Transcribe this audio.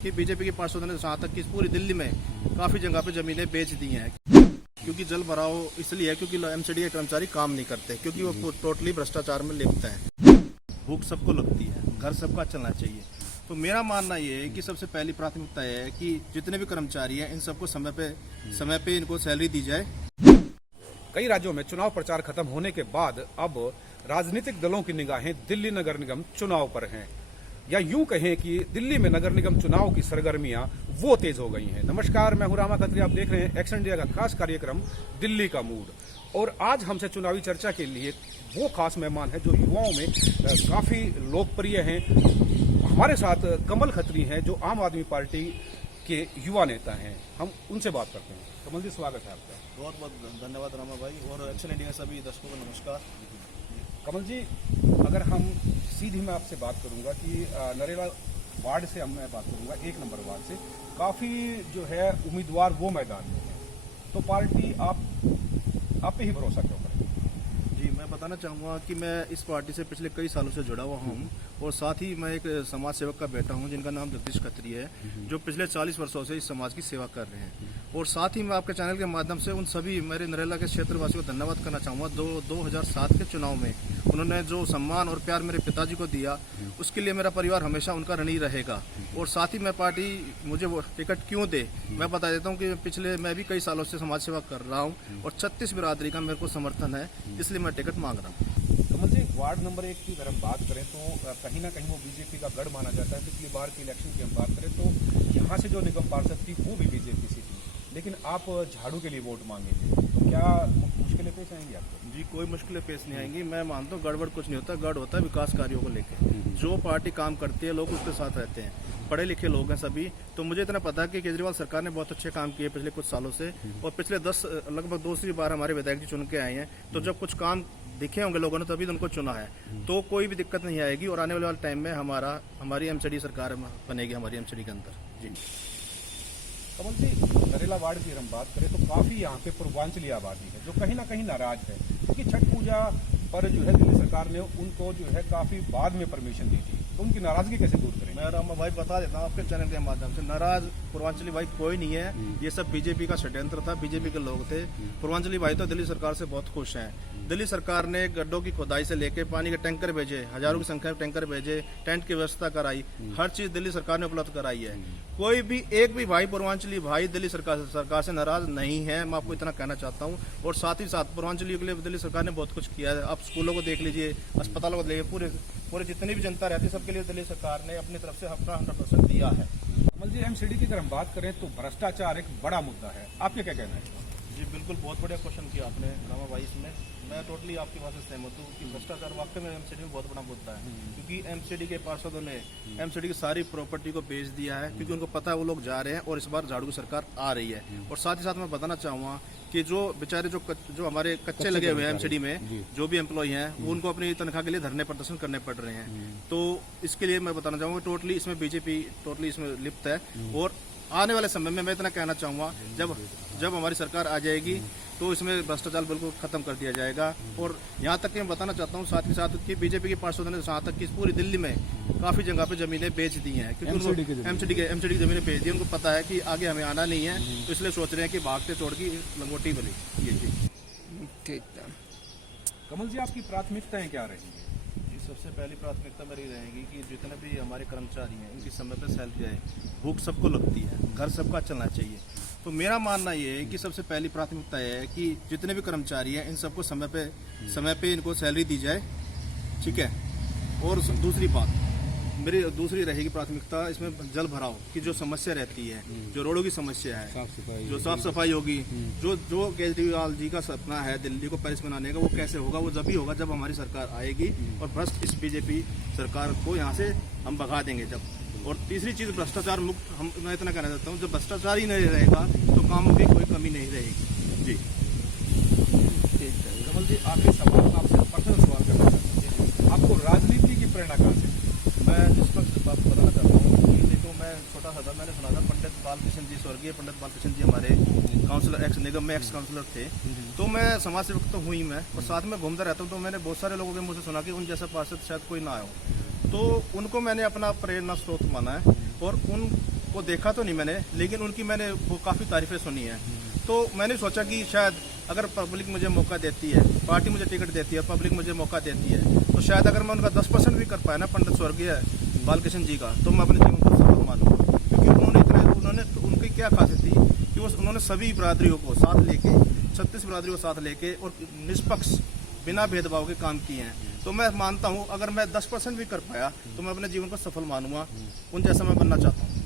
कि बीजेपी के पार्षदों ने जहाँ तक कि पूरी दिल्ली में काफ़ी जगह पे ज़मीनें बेच दी हैं, क्योंकि जल भराव इसलिए है क्योंकि एमसीडी के कर्मचारी काम नहीं करते, क्योंकि वो टोटली भ्रष्टाचार में लिप्त हैं। भूख सबको लगती है, घर सबका चलना चाहिए। तो मेरा मानना ये है कि सबसे पहली प्राथमिकता ये है कि जितने भी कर्मचारी हैं इन सबको समय पे इनको सैलरी दी जाए। कई राज्यों में चुनाव प्रचार खत्म होने के बाद अब राजनीतिक दलों की निगाहें दिल्ली नगर निगम चुनाव पर हैं, या यूं कहें कि दिल्ली में नगर निगम चुनाव की सरगर्मियां वो तेज हो गई हैं। नमस्कार, मैं हूं रामा खत्री, आप देख रहे हैं एक्शन इंडिया का खास कार्यक्रम दिल्ली का मूड। और आज हमसे चुनावी चर्चा के लिए वो खास मेहमान है जो युवाओं में काफी लोकप्रिय हैं। हमारे साथ कमल खत्री हैं जो आम आदमी पार्टी के युवा नेता हैं। हम उनसे बात करते हैं। कमल जी, स्वागत है आपका। बहुत बहुत धन्यवाद रामा भाई, और एक्शन इंडिया सभी दर्शकों को नमस्कार। कमल जी, अगर हम सीधी मैं आपसे बात करूंगा कि नरेला वार्ड से मैं बात करूंगा, 1 नंबर वार्ड से काफी जो है उम्मीदवार वो मैदान में है, तो पार्टी आप पे ही भरोसा क्यों करें? जी, मैं बताना चाहूँगा कि मैं इस पार्टी से पिछले कई सालों से जुड़ा हुआ हूँ, और साथ ही मैं एक समाज सेवक का बेटा हूँ जिनका नाम जगदीश खत्री है, जो पिछले 40 वर्षों से इस समाज की सेवा कर रहे हैं। और साथ ही मैं आपके चैनल के माध्यम से उन सभी मेरे नरेला के क्षेत्रवासियों को धन्यवाद करना चाहूँगा। 2007 के चुनाव में उन्होंने जो सम्मान और प्यार मेरे पिताजी को दिया, उसके लिए मेरा परिवार हमेशा उनका ऋणी रहेगा। और साथ ही मैं पार्टी मुझे वो टिकट क्यों दे, मैं बता देता हूँ कि मैं भी कई सालों से समाज सेवा कर रहा हूँ और 36 बिरादरी का मेरे को समर्थन है, इसलिए मैं टिकट मांग रहा हूँ। कमल जी, वार्ड नंबर 1 की अगर हम बात करें तो कहीं ना कहीं वो बीजेपी का गढ़ माना जाता है। पिछली बार के इलेक्शन की हम बात करें तो यहाँ से जो निगम पार्षद थी वो भी बीजेपी से थी, लेकिन आप झाड़ू के लिए वोट मांगेंगे, तो क्या मुश्किलें पेश आएंगी आपको? जी, कोई मुश्किलें पेश नहीं आएंगी। मैं मानता हूँ गड़बड़ कुछ नहीं होता, गड़ होता है विकास कार्यों को लेकर। जो पार्टी काम करती है लोग उसके साथ रहते हैं, पढ़े लिखे लोग हैं सभी। तो मुझे इतना पता है कि केजरीवाल सरकार ने बहुत अच्छे काम किए पिछले कुछ सालों से, और पिछले लगभग दूसरी बार हमारे विधायक जी चुन के आए हैं। तो जब कुछ काम दिखे होंगे लोगों ने तभी तो उनको चुना है, तो कोई भी दिक्कत नहीं आएगी। और आने वाले टाइम में हमारी एमसीडी सरकार बनेगी, हमारी एमसीडी के अंदर। जी कमल जी, नरेला वार्ड की अगर हम बात करें तो काफी यहाँ पे पूर्वांचली आबादी है जो कहीं ना कहीं नाराज है, क्योंकि छठ पूजा पर जो है दिल्ली सरकार ने उनको जो है काफी बाद में परमिशन दी थी, तो उनकी नाराजगी कैसे दूर करेंगे? मैं रामा भाई बता देता हूँ आपके चैनल के माध्यम से, नाराज पूर्वांचली भाई कोई नहीं है। ये सब बीजेपी का षड्यंत्र था, बीजेपी के लोग थे। पूर्वांचली भाई तो दिल्ली सरकार से बहुत खुश हैं। दिल्ली सरकार ने गड्ढों की खुदाई से लेके पानी के टैंकर भेजे, हजारों की संख्या में टैंकर भेजे, टेंट की व्यवस्था कराई, हर चीज दिल्ली सरकार ने उपलब्ध कराई है। कोई भी एक भी भाई पूर्वांचली भाई दिल्ली सरकार से नाराज नहीं है, मैं आपको इतना कहना चाहता हूँ। और साथ ही साथ पूर्वांचली के लिए दिल्ली सरकार ने बहुत कुछ किया है। आप स्कूलों को देख लीजिए, अस्पतालों को देखिए, पूरे जितनी भी जनता रहती है सबके लिए दिल्ली सरकार ने अपनी तरफ से अपना 100% दिया है। कमल जी, एमसीडी की अगर हम बात करें तो भ्रष्टाचार एक बड़ा मुद्दा है, आपके क्या कहना है? जी बिल्कुल, बहुत बढ़िया क्वेश्चन किया आपने रामा भाई। इसमें मैं टोटली आपकी बात से सहमत हूँ कि भ्रष्टाचार वाकई में एमसीडी में बहुत बड़ा मुद्दा है, क्योंकि एमसीडी के पार्षदों ने एमसीडी की सारी प्रॉपर्टी को बेच दिया है, क्योंकि उनको पता है वो लोग जा रहे हैं और इस बार झाड़ू की सरकार आ रही है। और साथ ही साथ मैं बताना चाहूँगा कि जो बेचारे जो हमारे कच्चे लगे हुए हैं एमसीडी में, जो भी एम्प्लॉय हैं, वो उनको अपनी तनख्वाह के लिए धरने प्रदर्शन करने पड़ रहे हैं। तो इसके लिए मैं बताना चाहूँगा टोटली इसमें बीजेपी टोटली इसमें लिप्त है। और आने वाले समय में मैं इतना कहना चाहूँगा, जब हमारी सरकार आ जाएगी तो इसमें भ्रष्टाचार बिल्कुल खत्म कर दिया जाएगा। और यहाँ तक कि मैं बताना चाहता हूँ साथ ही साथ कि बीजेपी के पार्षदों ने जहाँ तक कि पूरी दिल्ली में काफ़ी जगह पे ज़मीनें बेच दी हैं, क्योंकि उनको एमसीडी की ज़मीनें बेच दी। उनको पता है कि आगे हमें आना नहीं है, तो इसलिए सोच रहे हैं कि भागते छोड़ की लंगोटी बनी। ये ठीक है। कमल जी, आपकी प्राथमिकताएं क्या रहेंगी? सबसे पहली प्राथमिकता मेरी रहेगी कि जितने भी हमारे कर्मचारी हैं इनकी समय पर सैलरी आए। भूख सबको लगती है, घर सबका चलना चाहिए। तो मेरा मानना ये है कि सबसे पहली प्राथमिकता यह है कि जितने भी कर्मचारी हैं इन सबको समय पे इनको सैलरी दी जाए, ठीक है। और दूसरी बात मेरी दूसरी रहेगी प्राथमिकता, इसमें जल भराव की जो समस्या रहती है, जो रोडों की समस्या है, जो साफ सफाई होगी, जो केजरीवाल जी का सपना है दिल्ली को पेरिस बनाने का, वो कैसे होगा? वो जब ही होगा जब हमारी सरकार आएगी और भ्रष्ट इस बीजेपी सरकार को यहाँ से हम भगा देंगे जब। और तीसरी चीज़ भ्रष्टाचार मुक्त, मैं इतना कहना चाहता हूँ, जब भ्रष्टाचार ही नहीं रहेगा तो कामों की कोई कमी नहीं रहेगी। जी ठीक है। कमल जी, आखिरी सवाल आपसे पर्सनल सवाल करना चाहता हूँ, आपको राजनीति की प्रेरणा कहाँ से? मैं जिस वक्त बात बताना चाहता हूँ कि देखो, मैं छोटा सा था, मैंने सुना था पंडित बालकृष्ण जी, स्वर्गीय पंडित बालकृष्ण जी हमारे काउंसलर एक्स निगम में एक्स काउंसलर थे। तो मैं समाज सेवक तो हुई मैं, और साथ में घूमता रहता हूँ। तो मैंने बहुत सारे लोगों के मुँह से सुना कि उन जैसा पार्षद शायद कोई ना आया हो। तो उनको मैंने अपना प्रेरणा स्रोत माना है, और को देखा तो नहीं मैंने, लेकिन उनकी मैंने वो काफ़ी तारीफ़ें सुनी हैं। तो मैंने सोचा कि शायद अगर पब्लिक मुझे मौका देती है, पार्टी मुझे टिकट देती है, पब्लिक मुझे मौका देती है, तो शायद अगर मैं उनका 10% भी कर पाया ना पंडित स्वर्गीय बालकृष्ण जी का, तो मैं अपने जीवन को सफल मानूंगा। क्योंकि उन्होंने उनकी क्या खासियत थी कि उन्होंने सभी बिरादरियों को साथ लेके, 36 बिरादरियों को साथ लेके और निष्पक्ष बिना भेदभाव के काम किए हैं। तो मैं मानता हूँ अगर मैं 10% भी कर पाया तो मैं अपने जीवन को सफल मानूंगा। उन जैसा मैं बनना चाहता हूँ।